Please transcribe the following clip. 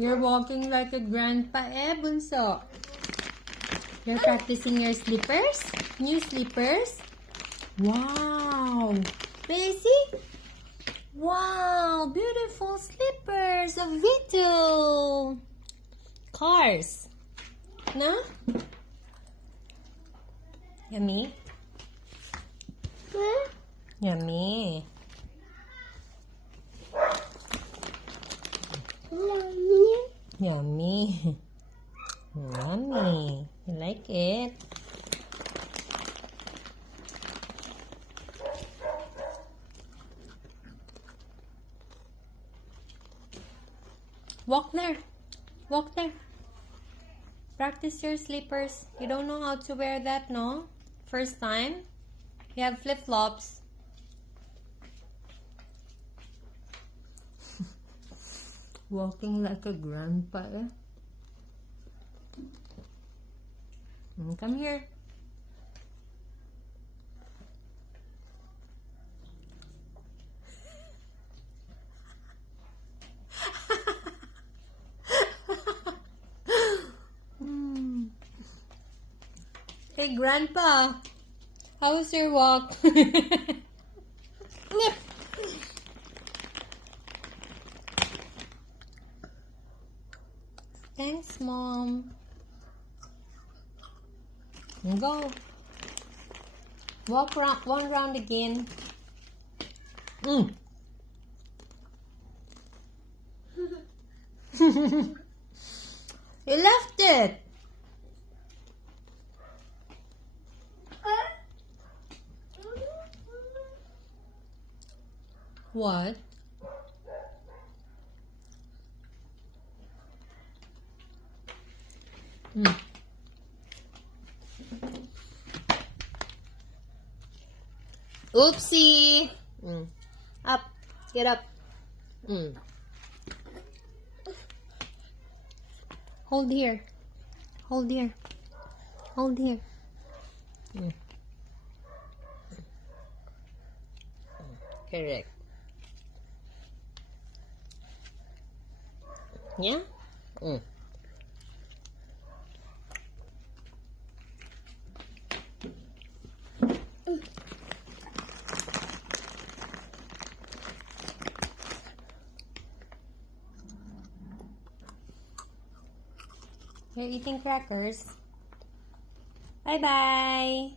You're walking like a grandpa, Bunso. You're practicing your slippers? New slippers? Wow! May I see? Wow! Beautiful slippers of Vito! Cars. No? Yummy? Yummy. Yummy. Yummy. You like it? Walk there. Walk there. Practice your slippers. You don't know how to wear that, no? First time? You have flip-flops. Walking like a grandpa, eh? Come here. Hey, Grandpa. How's your walk? Thanks, Mom. Go. Walk round, one round again. You left it. What? Oopsie. Up. Get up. Hold here. Hold here. Hold here. Correct. Yeah? You're eating crackers. Bye-bye.